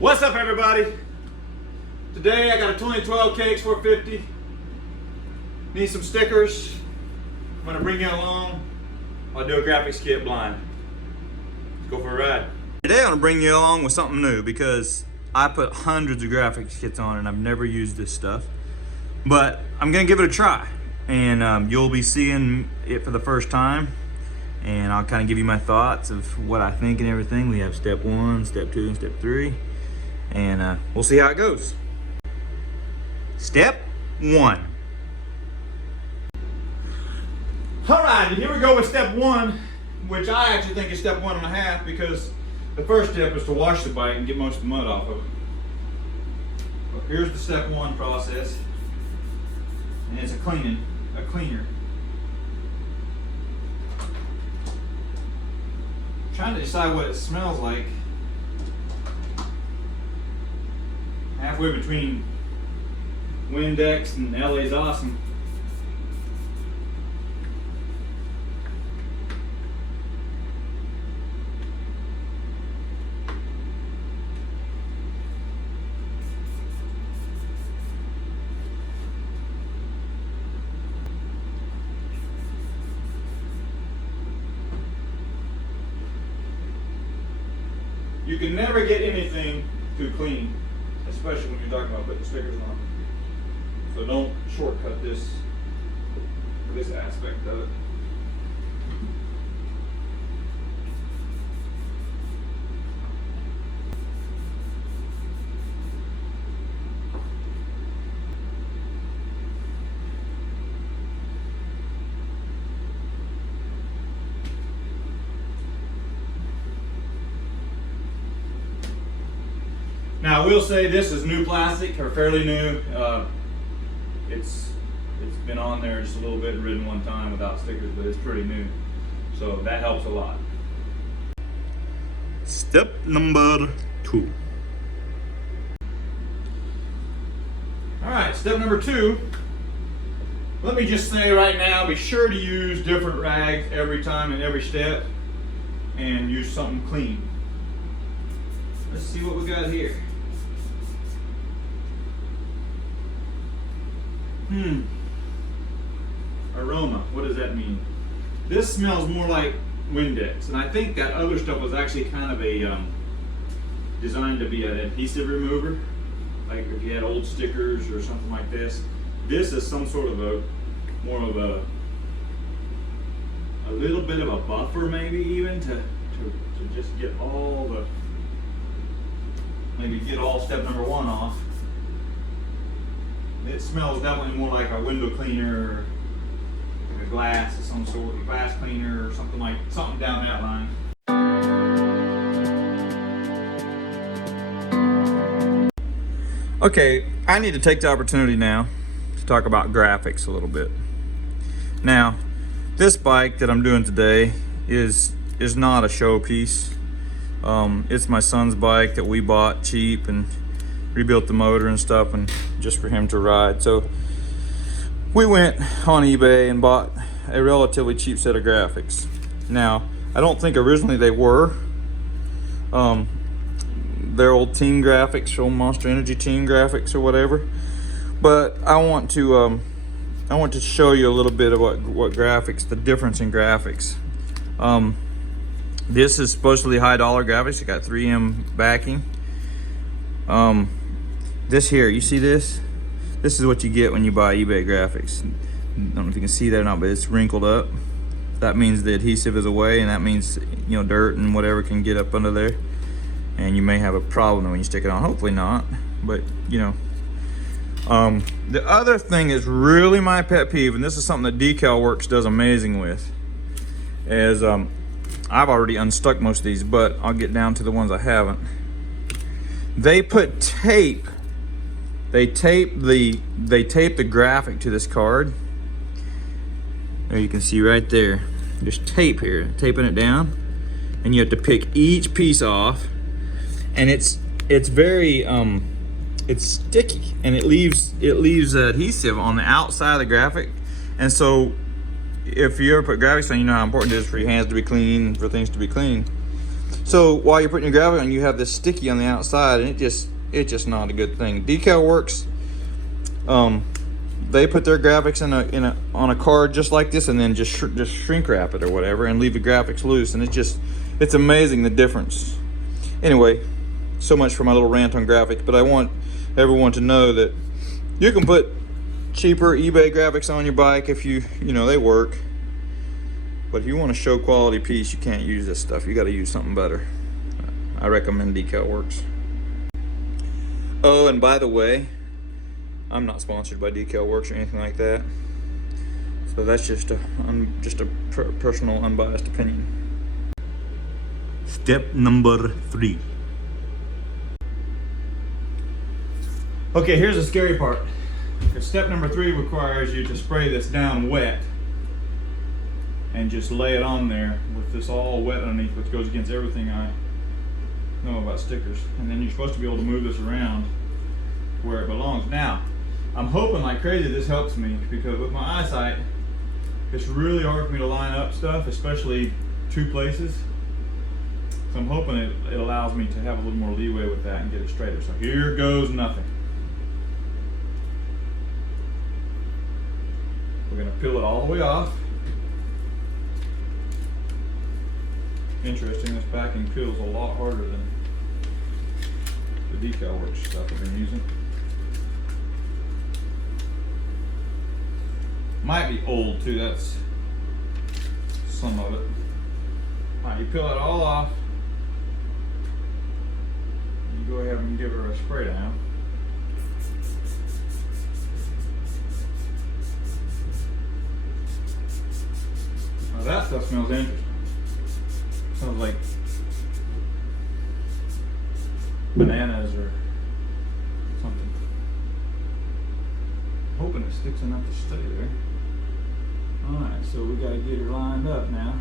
What's up, everybody? Today I got a 2012 kx450. Need some stickers. I'm gonna bring you along while I do a graphics kit blind. Let's go for a ride. Today I'm gonna bring you along with something new because I put hundreds of graphics kits on and I've never used this stuff. But I'm gonna give it a try, and you'll be seeing it for the first time. And I'll kind of give you my thoughts of what I think and everything. We have step 1, step 2, and step 3. And we'll see how it goes. Step 1. All right, here we go with step 1, which I actually think is step 1.5 because the first step is to wash the bike and get most of the mud off of it. But here's the step 1 process, and it's a cleaner. Trying to decide what it smells like. Halfway between Windex and LA's Awesome. You can never get anything too clean, especially when you're talking about putting stickers on. So don't shortcut this aspect of it. Now I will say this is new plastic, or fairly new. It's been on there just a little bit and ridden one time without stickers, but it's pretty new. So that helps a lot. Step number 2. All right, step number 2. Let me just say right now, be sure to use different rags every time and every step, and use something clean. Let's see what we got here. Aroma, what does that mean? This smells more like Windex, and I think that other stuff was actually kind of a designed to be an adhesive remover, like if you had old stickers or something like this. This is some sort of a little bit of a buffer, maybe even to just get all the, maybe get all step number 1 off. It smells definitely more like a window cleaner, or a glass of some sort, a glass cleaner, or something down that line. Okay, I need to take the opportunity now to talk about graphics a little bit. Now, this bike that I'm doing today is not a showpiece. It's my son's bike that we bought cheap and rebuilt the motor and stuff, and just for him to ride. So we went on eBay and bought a relatively cheap set of graphics. Now, I don't think originally they were. They're old team graphics, old Monster Energy team graphics or whatever. But I want to show you a little bit of what graphics, the difference in graphics. This is supposedly high dollar graphics. It got 3M backing. This here, you see this? This is what you get when you buy eBay graphics. I don't know if you can see that or not, but it's wrinkled up. That means the adhesive is away, and that means, you know, dirt and whatever can get up under there, and you may have a problem when you stick it on. Hopefully not, but you know. The other thing is really my pet peeve, and this is something that Decal Works does amazing with, is I've already unstuck most of these, but I'll get down to the ones I haven't. They put tape. They tape the graphic to this card. There you can see right there. There's tape here, taping it down, and you have to pick each piece off, and it's very it's sticky, and it leaves adhesive on the outside of the graphic. And so if you ever put graphics on, you know how important it is for your hands to be clean, for things to be clean. So while you're putting your graphic on, you have this sticky on the outside, and it's just not a good thing. Decal Works, they put their graphics on a card just like this, and then just shrink wrap it or whatever, and leave the graphics loose, and it's amazing the difference. Anyway, so much for my little rant on graphics, but I want everyone to know that you can put cheaper eBay graphics on your bike if you know they work. But if you want a show quality piece, you can't use this stuff. You got to use something better. I recommend Decal Works. Oh, and by the way, I'm not sponsored by Decal Works or anything like that. So that's just a personal, unbiased opinion. Step number 3. Okay, here's the scary part. Because step number 3 requires you to spray this down wet and just lay it on there with this all wet underneath, which goes against everything I know about stickers. And then you're supposed to be able to move this around where it belongs. Now, I'm hoping like crazy this helps me, because with my eyesight, it's really hard for me to line up stuff, especially 2 places. So I'm hoping it allows me to have a little more leeway with that and get it straighter. So here goes nothing. We're gonna peel it all the way off. Interesting, this backing peels a lot harder than the Decal Works stuff I've been using. Might be old too, that's some of it. Alright, you peel it all off. You go ahead and give her a spray down. Now that stuff smells interesting. Smells like bananas or something. I'm hoping it sticks enough to stay there. Alright, so we gotta get her lined up now.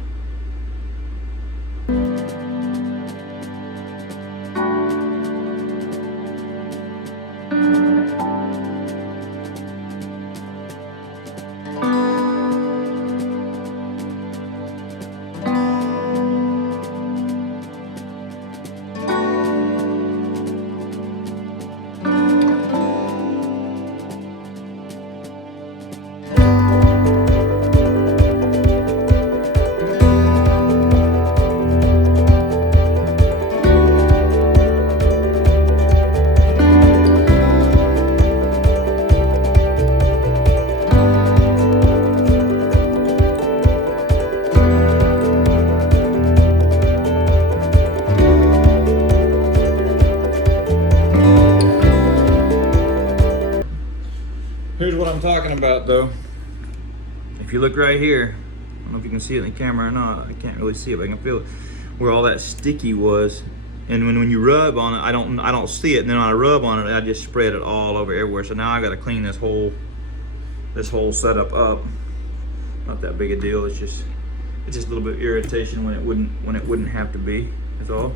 Here's what I'm talking about though. If you look right here, I don't know if you can see it in the camera or not. I can't really see it, but I can feel it. Where all that sticky was. And when you rub on it, I don't see it. And then when I rub on it, I just spread it all over everywhere. So now I gotta clean this whole setup up. Not that big a deal. It's just a little bit of irritation when it wouldn't have to be. That's all.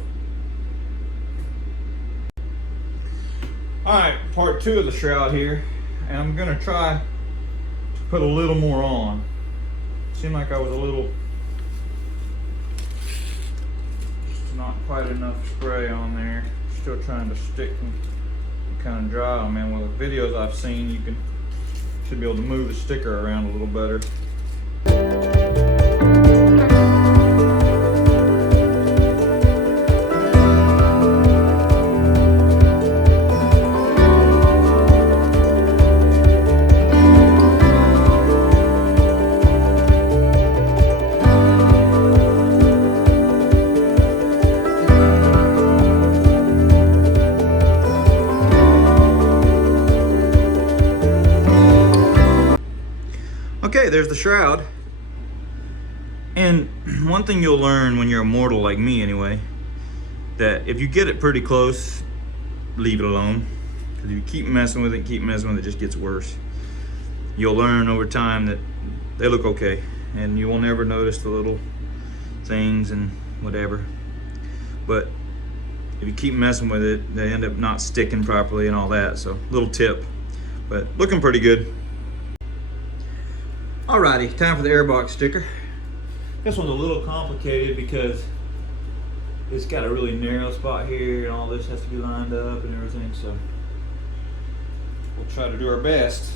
Alright, part 2 of the shroud here. And I'm gonna try to put a little more on. Seemed like I was a little, just not quite enough spray on there. Still trying to stick and kind of dry them. And with the videos I've seen, you should be able to move the sticker around a little better. Okay, there's the shroud. And one thing you'll learn when you're a mortal like me anyway, that if you get it pretty close, leave it alone. Because if you keep messing with it, it just gets worse. You'll learn over time that they look okay, and you will never notice the little things and whatever. But if you keep messing with it, they end up not sticking properly and all that. So little tip, but looking pretty good. Alrighty, time for the airbox sticker. This one's a little complicated because it's got a really narrow spot here, and all this has to be lined up and everything, so we'll try to do our best.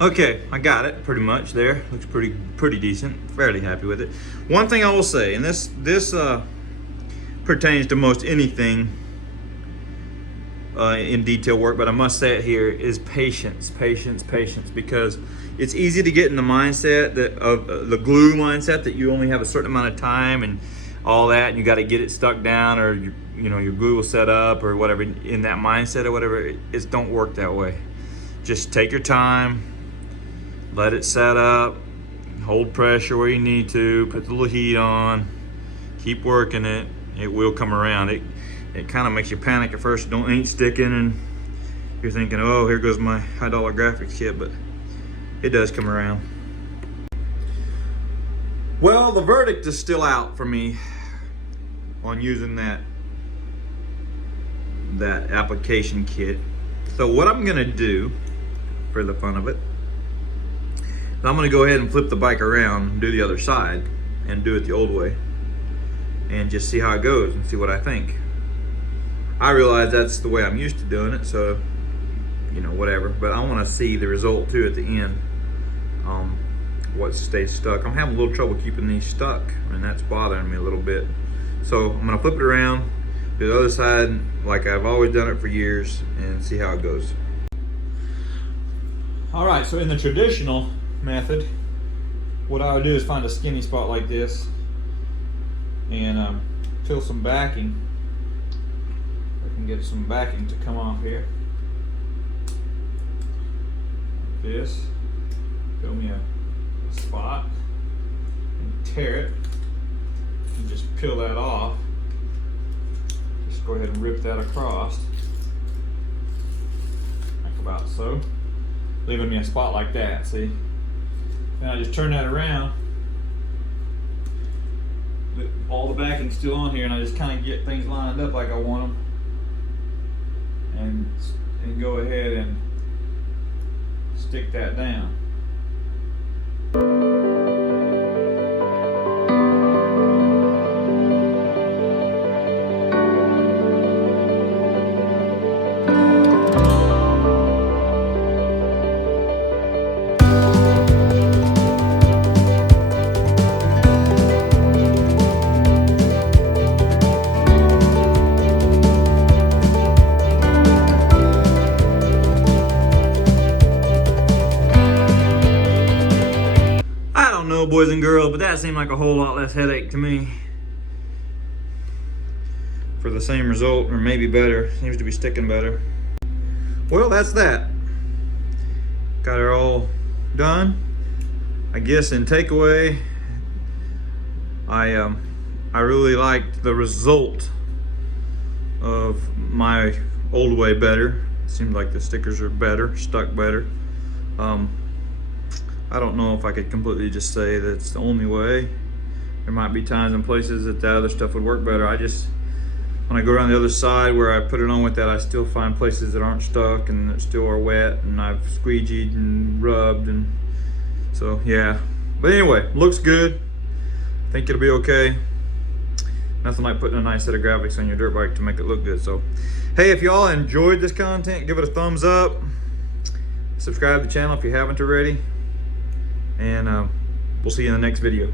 Okay, I got it pretty much there. Looks pretty decent. Fairly happy with it. One thing I will say, and this pertains to most anything in detail work, but I must say it here, is patience, patience, patience, because it's easy to get in the mindset that of the glue mindset that you only have a certain amount of time and all that, and you got to get it stuck down, or you know, your glue will set up or whatever. In that mindset or whatever, it don't work that way. Just take your time. Let it set up, hold pressure where you need to, put the little heat on, keep working it. It will come around. It kind of makes you panic at first. Ain't sticking, and you're thinking, oh, here goes my high-dollar graphics kit, but it does come around. Well, the verdict is still out for me on using that application kit. So what I'm gonna do, for the fun of it, I'm gonna go ahead and flip the bike around and do the other side and do it the old way and just see how it goes and see what I think. I realize that's the way I'm used to doing it, so, you know, whatever. But I wanna see the result too at the end, what stays stuck. I'm having a little trouble keeping these stuck, and that's bothering me a little bit. So I'm gonna flip it around, do the other side like I've always done it for years, and see how it goes. All right, so in the traditional method, what I would do is find a skinny spot like this and fill some backing. I can get some backing to come off here like this. Fill me a spot and tear it and just peel that off. Just go ahead and rip that across like about so, leaving me a spot like that. See? Then I just turn that around. All the backing's still on here, and I just kind of get things lined up like I want them, and go ahead and stick that down. Boys and girls, but that seemed like a whole lot less headache to me for the same result, or maybe better. Seems to be sticking better. Well, that's that. Got it all done. I guess in takeaway, I really liked the result of my old way better. It seemed like the stickers are better, stuck better. I don't know if I could completely just say that it's the only way. There might be times and places that the other stuff would work better. When I go around the other side where I put it on with that, I still find places that aren't stuck and that still are wet, and I've squeegeed and rubbed, and so yeah. But anyway, looks good. I think it'll be okay. Nothing like putting a nice set of graphics on your dirt bike to make it look good. So hey, if y'all enjoyed this content, give it a thumbs up. Subscribe to the channel if you haven't already. And we'll see you in the next video.